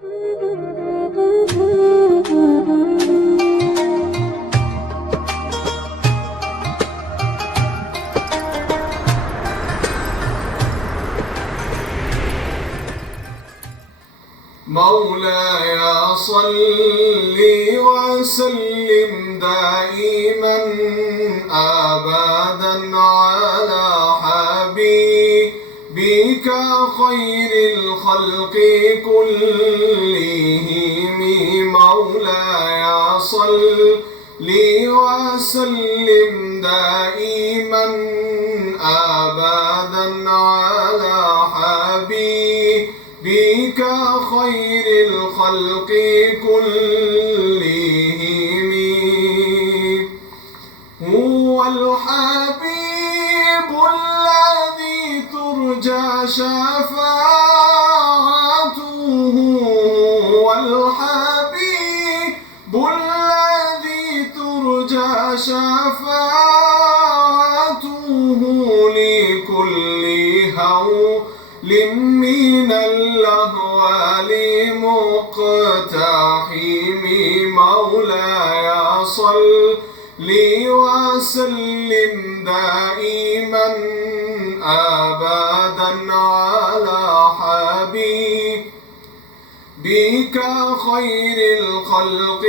مولاي صل وسلم دائما أبدا على حبيبك خير الخلق كلهم. مولاي صل وسلم دائما أبدا على حبيبك خير الخلق كلهم. هو الحبيب الذي ترجى شفاعته، هو الحبيب الذي ترجى شفاعته لكل هول من الأهوال مقتحم. مولاي صل وسلم دائما أبدا على حبيبك خير الخلق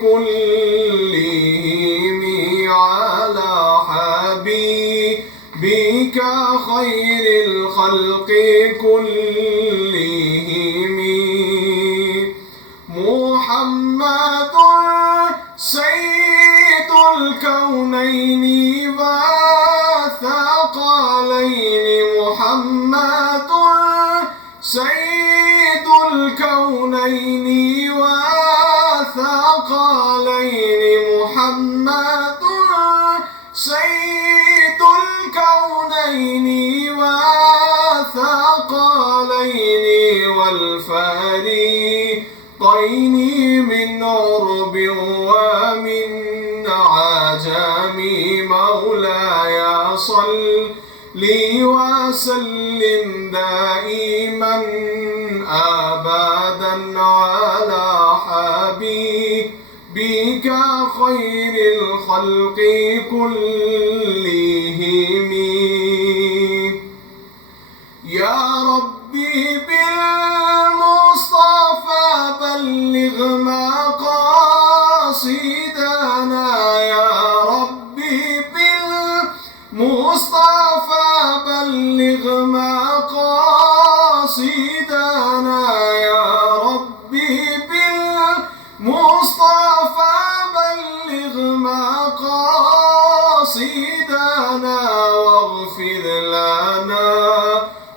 كلهم. على حبيبك خير الخلق كلهم. محمد سيد الكونين والثقلين، محمد سيد الكونين والثقلين، محمد سيد الكونين والثقلين والفريقين من عرب ومن عجم. مولاي صل وسلم دائما أبدا على حبيبك خير الخلق كلهم. يا ربي بالمصطفى بلغ مقاصدنا، يا ربي بالمصطفى بلغ مقاصدنا، يا ربي بالمصطفى بلغ مقاصدنا، واغفر لنا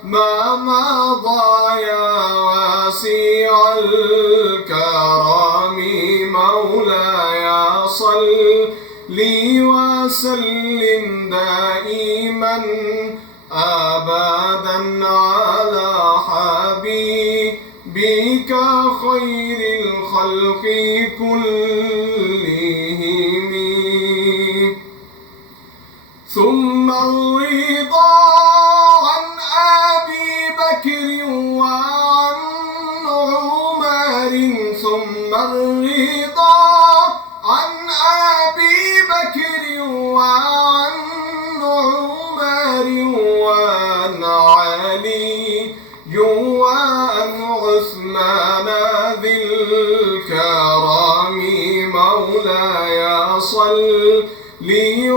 ما مضى يا واسع الكرم. مولاي صل وسلم دائما أبدا على حبيبك خير الخلق كلهم. ثم الرضا عن أبي بكر وعن عمر، ثم الرضا عن أبي بكر وعن عمر وعن علي وعن عثمان ذي الكرم. مولاي صل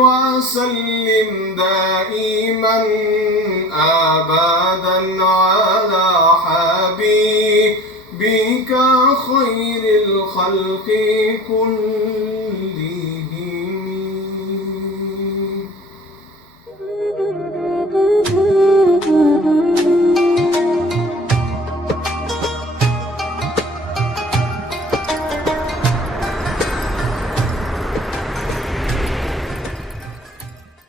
وسلم دائما أبدا على حبيبك خير الخلق كلهم.